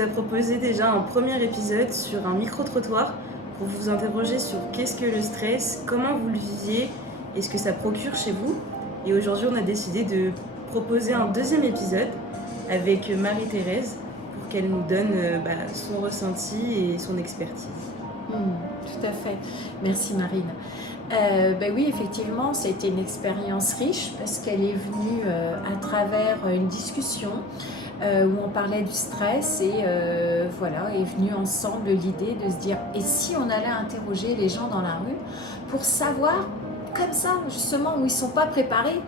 vous a proposé déjà un premier épisode sur un micro-trottoir pour vous interroger sur qu'est-ce que le stress, comment vous le viviez et ce que ça procure chez vous. Et aujourd'hui, on a décidé de proposer un deuxième épisode avec Marie-Thérèse pour qu'elle nous donne son ressenti et son expertise. Tout à fait. Merci Marine. Oui, effectivement, ça a été une expérience riche parce qu'elle est venue à travers une discussion où on parlait du stress et voilà, est venue ensemble l'idée de se dire et si on allait interroger les gens dans la rue pour savoir comme ça justement où ils ne sont pas préparés,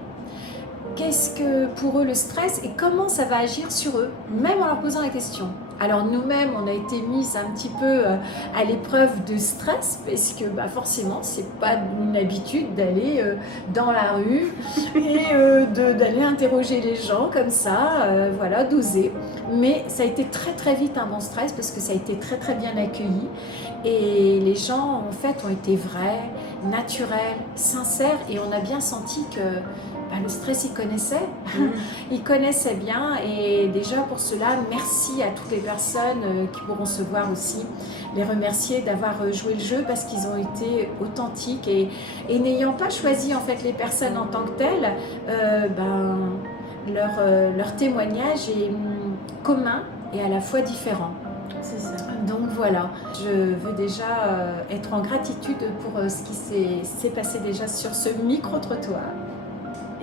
qu'est-ce que pour eux le stress et comment ça va agir sur eux, même en leur posant la question. Alors nous-mêmes, on a été mises un petit peu à l'épreuve de stress parce que forcément, c'est pas une habitude d'aller dans la rue et d'aller interroger les gens comme ça, voilà, d'oser. Mais ça a été très très vite un bon stress parce que ça a été très très bien accueilli et les gens en fait ont été vrais, naturels, sincères et on a bien senti que le stress, ils connaissaient bien et déjà pour cela, merci à toutes les personnes qui pourront se voir aussi, les remercier d'avoir joué le jeu parce qu'ils ont été authentiques et n'ayant pas choisi en fait les personnes en tant que telles, leur témoignage est commun et à la fois différent. C'est ça. Donc voilà, je veux déjà être en gratitude pour ce qui s'est passé déjà sur ce micro-trottoir.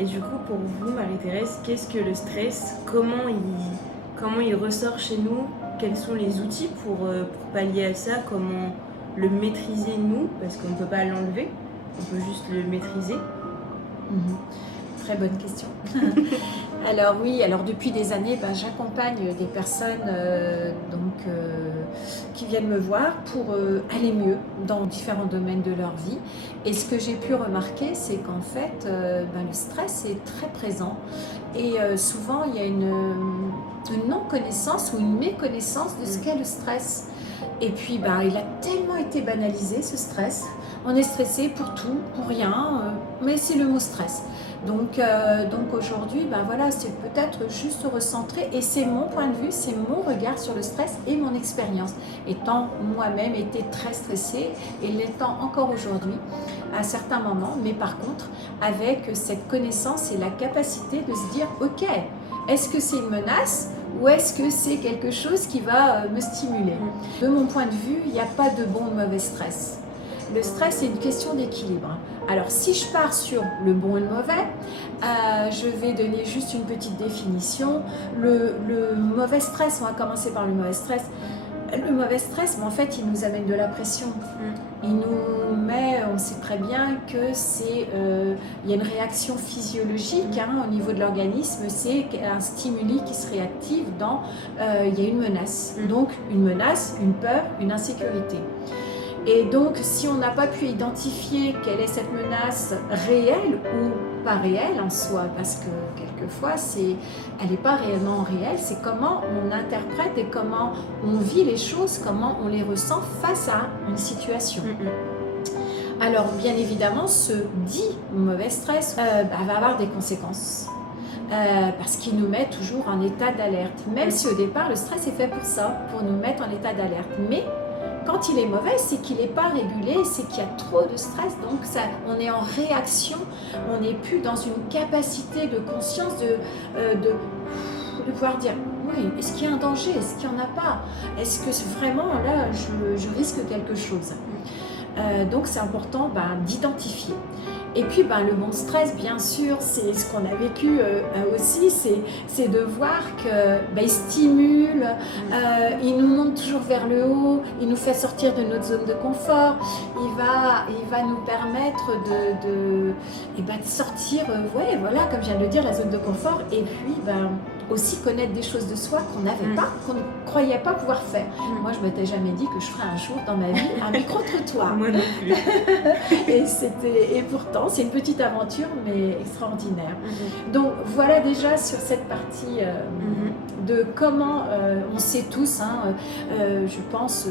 Et du coup, pour vous, Marie-Thérèse, qu'est-ce que le stress? Comment il ressort chez nous? Quels sont les outils pour pallier à ça? Comment le maîtriser nous? Parce qu'on ne peut pas l'enlever, on peut juste le maîtriser. Très bonne question. Alors oui, depuis des années, j'accompagne des personnes qui viennent me voir pour aller mieux dans différents domaines de leur vie. Et ce que j'ai pu remarquer, c'est qu'en fait, le stress est très présent et souvent il y a une non-connaissance ou une méconnaissance de ce qu'est le stress. Et puis il a tellement été banalisé ce stress. On est stressé pour tout, pour rien, mais c'est le mot stress. Donc aujourd'hui, c'est peut-être juste recentrer et c'est mon point de vue, c'est mon regard sur le stress et mon expérience. Étant moi-même été très stressée et l'étant encore aujourd'hui à certains moments, mais par contre avec cette connaissance et la capacité de se dire ok, est-ce que c'est une menace ou est-ce que c'est quelque chose qui va me stimuler? De mon point de vue, il n'y a pas de bon ou de mauvais stress. Le stress, c'est une question d'équilibre. Alors, si je pars sur le bon et le mauvais, je vais donner juste une petite définition. Le mauvais stress, on va commencer par le mauvais stress. Le mauvais stress, en fait, il nous amène de la pression. Il nous met, on sait très bien que il y a une réaction physiologique au niveau de l'organisme, c'est un stimuli qui se réactive il y a une menace. Donc, une menace, une peur, une insécurité. Et donc, si on n'a pas pu identifier quelle est cette menace réelle ou pas réelle en soi, parce que quelquefois, elle n'est pas réellement réelle, c'est comment on interprète et comment on vit les choses, comment on les ressent face à une situation. Alors, bien évidemment, ce dit mauvais stress va avoir des conséquences. Parce qu'il nous met toujours en état d'alerte. Même si au départ, le stress est fait pour ça, pour nous mettre en état d'alerte. Mais quand il est mauvais, c'est qu'il n'est pas régulé, c'est qu'il y a trop de stress, donc on est en réaction, on n'est plus dans une capacité de conscience de pouvoir dire oui, est-ce qu'il y a un danger, est-ce qu'il n'y en a pas, est-ce que vraiment là je risque quelque chose. Donc c'est important d'identifier. Et puis le bon stress, bien sûr, c'est ce qu'on a vécu aussi, c'est de voir qu'il stimule, il nous monte toujours vers le haut, il nous fait sortir de notre zone de confort, il va nous permettre de sortir, comme je viens de le dire, la zone de confort, et puis aussi connaître des choses de soi qu'on n'avait pas, qu'on ne croyait pas pouvoir faire. Moi, je ne m'étais jamais dit que je ferais un jour dans ma vie un micro-trottoir. Moi non plus. et pourtant, c'est une petite aventure, mais extraordinaire. Donc, voilà déjà sur cette partie de comment on sait tous, je pense,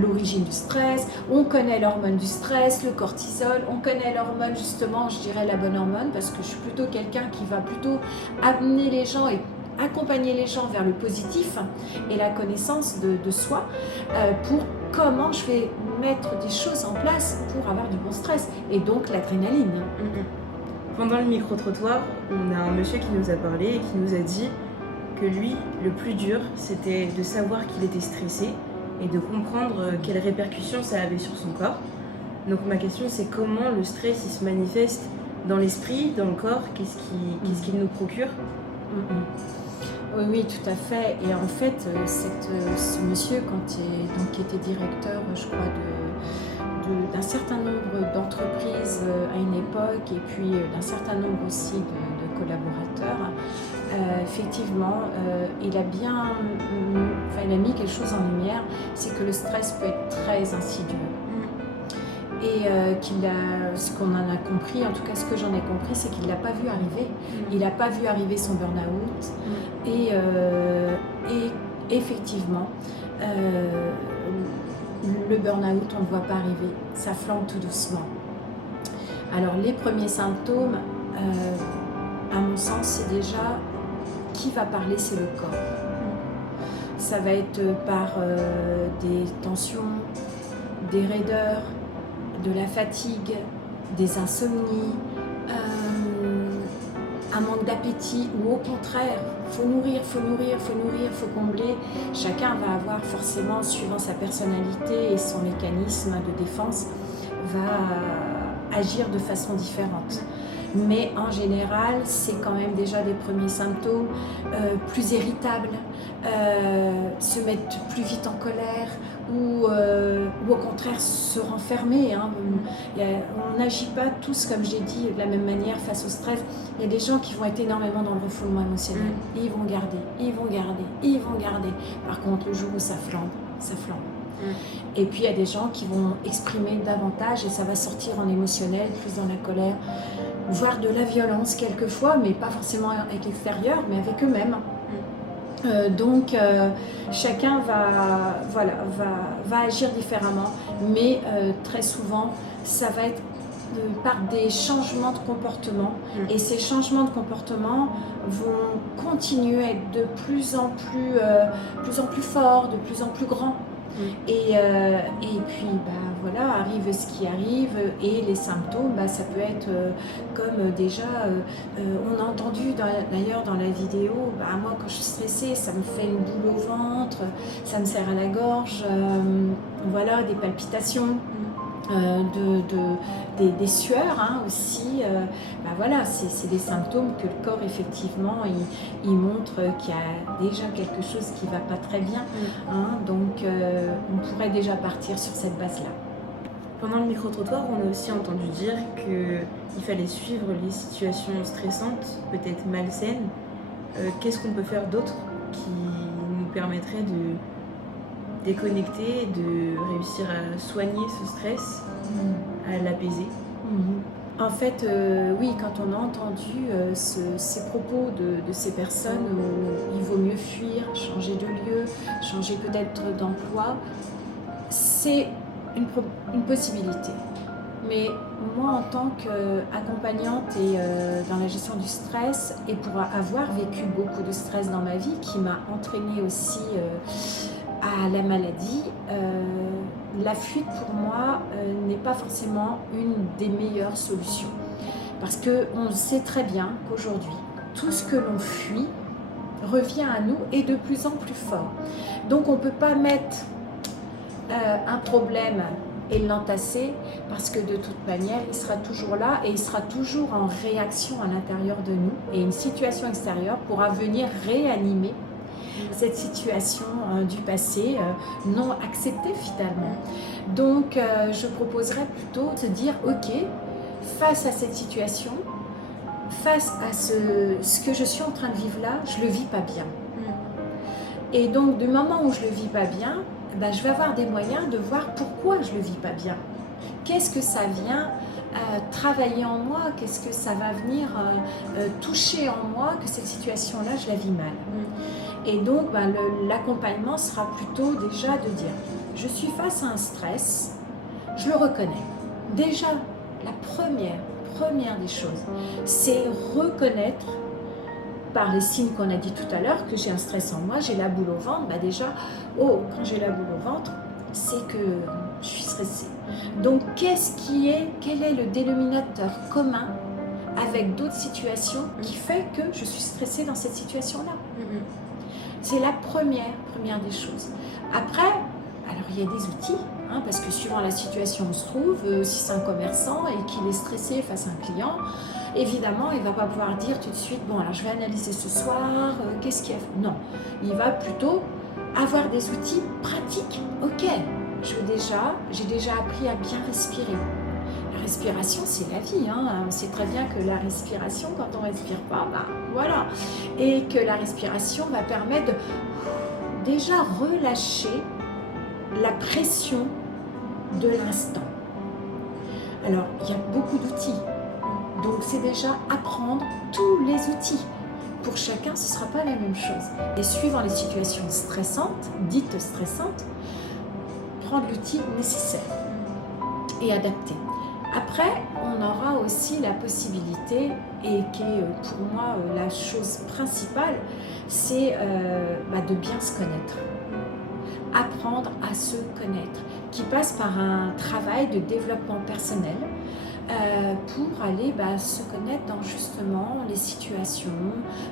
l'origine du stress. On connaît l'hormone du stress, le cortisol. On connaît l'hormone, justement, je dirais la bonne hormone, parce que je suis plutôt quelqu'un qui va plutôt amener les gens et accompagner les gens vers le positif et la connaissance de soi pour comment je vais mettre des choses en place pour avoir du bon stress et donc l'adrénaline. Pendant le micro-trottoir, on a un monsieur qui nous a parlé et qui nous a dit que lui, le plus dur, c'était de savoir qu'il était stressé et de comprendre quelles répercussions ça avait sur son corps. Donc ma question, c'est comment le stress il se manifeste dans l'esprit, dans le corps, qu'est-ce qu'il nous procure? Oui, oui, tout à fait. Et en fait, ce monsieur, qui était directeur, je crois, d'un certain nombre d'entreprises à une époque, et puis d'un certain nombre aussi de collaborateurs, effectivement, il a mis quelque chose en lumière, c'est que le stress peut être très insidieux. Et ce qu'on en a compris, en tout cas ce que j'en ai compris, c'est qu'il ne l'a pas vu arriver. Il n'a pas vu arriver son burn-out. Et effectivement, le burn-out, on ne le voit pas arriver. Ça flambe tout doucement. Alors les premiers symptômes, à mon sens, c'est déjà qui va parler, c'est le corps. Ça va être par des tensions, des raideurs, de la fatigue, des insomnies, un manque d'appétit, ou au contraire, faut nourrir, faut combler. Chacun va avoir forcément, suivant sa personnalité et son mécanisme de défense, va agir de façon différente. Mais en général, c'est quand même déjà des premiers symptômes, plus irritables, se mettre plus vite en colère, ou au contraire se renfermer. On n'agit pas tous, comme j'ai dit, de la même manière face au stress. Il y a des gens qui vont être énormément dans le refoulement émotionnel. Et ils vont garder. Par contre, le jour où ça flambe. Et puis il y a des gens qui vont exprimer davantage et ça va sortir en émotionnel, plus dans la colère, voire de la violence quelquefois, mais pas forcément avec l'extérieur, mais avec eux-mêmes. Donc chacun va agir différemment, mais très souvent ça va être par des changements de comportement, et ces changements de comportement vont continuer à être de plus en plus forts, de plus en plus grands. Et puis arrive ce qui arrive, et les symptômes, ça peut être comme déjà on a entendu d'ailleurs dans la vidéo, moi quand je suis stressée, ça me fait une boule au ventre, ça me serre à la gorge, des palpitations. Des sueurs aussi, c'est des symptômes que le corps effectivement il montre qu'il y a déjà quelque chose qui ne va pas très bien. Donc on pourrait déjà partir sur cette base-là. Pendant le micro-trottoir, on a aussi entendu dire qu'il fallait suivre les situations stressantes, peut-être malsaines. Qu'est-ce qu'on peut faire d'autre qui nous permettrait de déconnecter, de réussir à soigner ce stress, à l'apaiser? En fait, oui, quand on a entendu ces propos de ces personnes où il vaut mieux fuir, changer de lieu, changer peut-être d'emploi, c'est une possibilité. Mais moi, en tant qu'accompagnante et dans la gestion du stress, et pour avoir vécu beaucoup de stress dans ma vie, qui m'a entraînée aussi à la maladie, la fuite pour moi n'est pas forcément une des meilleures solutions. Parce qu'on sait très bien qu'aujourd'hui, tout ce que l'on fuit revient à nous et de plus en plus fort. Donc on ne peut pas mettre un problème et l'entasser, parce que de toute manière, il sera toujours là et il sera toujours en réaction à l'intérieur de nous, et une situation extérieure pourra venir réanimer cette situation du passé non acceptée finalement. Donc je proposerais plutôt de se dire ok, face à cette situation, face à ce que je suis en train de vivre là, je le vis pas bien. Et donc du moment où je le vis pas bien, je vais avoir des moyens de voir pourquoi je le vis pas bien. Qu'est-ce que ça vient travailler en moi, qu'est-ce que ça va venir toucher en moi, que cette situation-là, je la vis mal. Et donc, l'accompagnement sera plutôt déjà de dire, je suis face à un stress, je le reconnais. Déjà, la première des choses, c'est reconnaître par les signes qu'on a dit tout à l'heure, que j'ai un stress en moi, j'ai la boule au ventre, bah déjà, oh, quand j'ai la boule au ventre, c'est que je suis stressée. Donc quel est le dénominateur commun avec d'autres situations qui fait que je suis stressée dans cette situation-là? C'est la première des choses. Après, alors il y a des outils, parce que suivant la situation où on se trouve, si c'est un commerçant et qu'il est stressé face à un client, évidemment, il ne va pas pouvoir dire tout de suite, bon, alors je vais analyser ce soir, qu'est-ce qu'il y a. Non, il va plutôt avoir des outils pratiques. Ok, j'ai déjà appris à bien respirer. La respiration, c'est la vie. On sait très bien que la respiration, quand on ne respire pas, voilà. Et que la respiration va permettre de déjà relâcher la pression de l'instant. Alors, il y a beaucoup d'outils. Donc, c'est déjà apprendre tous les outils. Pour chacun, ce ne sera pas la même chose. Et suivant les situations stressantes, dites stressantes, prendre l'outil nécessaire et adapté. Après, on aura aussi la possibilité, et qui est pour moi la chose principale, c'est de bien se connaître. Apprendre à se connaître, qui passe par un travail de développement personnel pour aller se connaître dans justement les situations,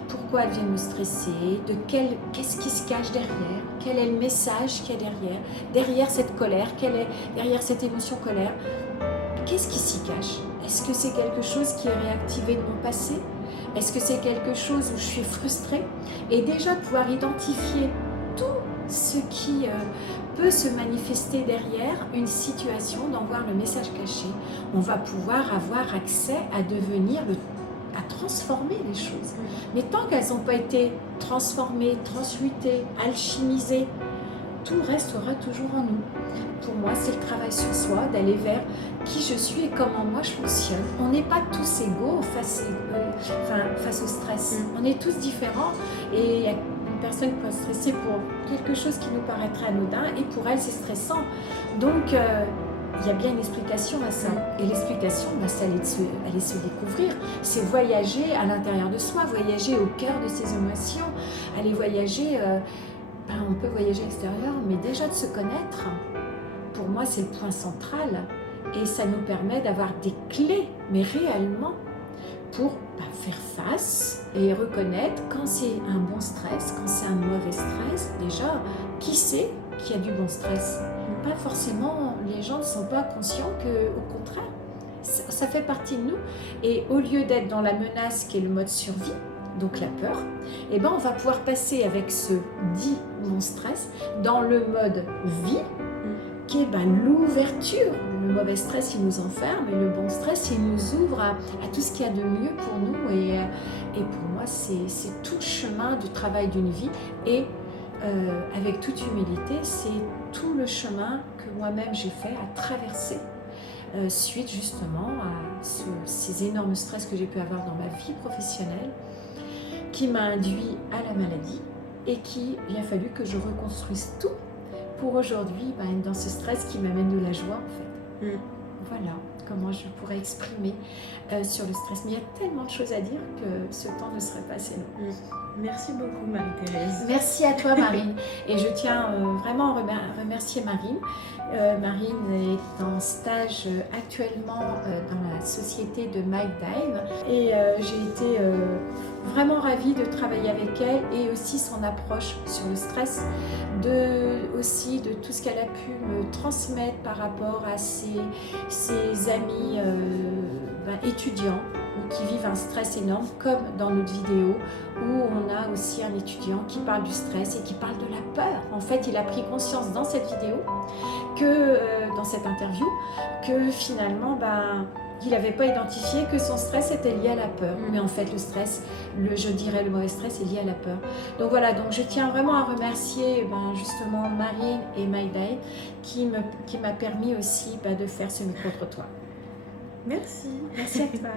pourquoi elles viennent me stresser, qu'est-ce qui se cache derrière, quel est le message qu'il y a derrière cette colère, derrière cette émotion colère. Qu'est-ce qui s'y cache? Est-ce que c'est quelque chose qui est réactivé de mon passé? Est-ce que c'est quelque chose où je suis frustrée? Et déjà de pouvoir identifier tout ce qui peut se manifester derrière une situation, d'en voir le message caché, on va pouvoir avoir accès à transformer les choses. Mais tant qu'elles n'ont pas été transformées, transmutées, alchimisées, tout restera toujours en nous. Pour moi, c'est le travail sur soi, d'aller vers qui je suis et comment moi je fonctionne. On n'est pas tous égaux face au stress. On est tous différents et il y a une personne qui peut stresser pour quelque chose qui nous paraîtrait anodin et pour elle c'est stressant. Donc il y a bien une explication à ça. Et l'explication, c'est aller se découvrir, c'est voyager à l'intérieur de soi, voyager au cœur de ses émotions, aller voyager... on peut voyager à l'extérieur, mais déjà de se connaître, pour moi c'est le point central et ça nous permet d'avoir des clés, mais réellement, pour faire face et reconnaître quand c'est un bon stress, quand c'est un mauvais stress. Déjà, qui sait qu'il y a du bon stress? Pas forcément, les gens ne sont pas conscients qu'au contraire, ça fait partie de nous. Et au lieu d'être dans la menace qui est le mode survie, donc la peur, on va pouvoir passer avec ce dit mon stress dans le mode vie, qui est l'ouverture. Le mauvais stress, il nous enferme, et le bon stress, il nous ouvre à tout ce qu'il y a de mieux pour nous. Et pour moi, c'est tout le chemin du travail d'une vie. Et avec toute humilité, c'est tout le chemin que moi-même j'ai fait à traverser suite justement à ces énormes stress que j'ai pu avoir dans ma vie professionnelle, qui m'a induit à la maladie et il a fallu que je reconstruise tout pour aujourd'hui être dans ce stress qui m'amène de la joie en fait. Voilà comment je pourrais exprimer sur le stress. Mais il y a tellement de choses à dire que ce temps ne serait pas assez long. Merci beaucoup Marie-Thérèse. Merci à toi Marine. Et je tiens vraiment à remercier Marine. Marine est en stage actuellement dans la société de Mike Dive. Et j'ai été vraiment ravie de travailler avec elle et aussi son approche sur le stress, aussi de tout ce qu'elle a pu me transmettre par rapport à ses amis étudiants qui vivent un stress énorme, comme dans notre vidéo où on a aussi un étudiant qui parle du stress et qui parle de la peur. En fait, il a pris conscience dans cette vidéo, dans cette interview, que finalement, il n'avait pas identifié que son stress était lié à la peur. Mais en fait, le stress, le mauvais stress est lié à la peur. Donc voilà, je tiens vraiment à remercier justement Marine et Maïdaï qui m'a permis aussi de faire ce micro-trottoir. Merci. Merci à toi.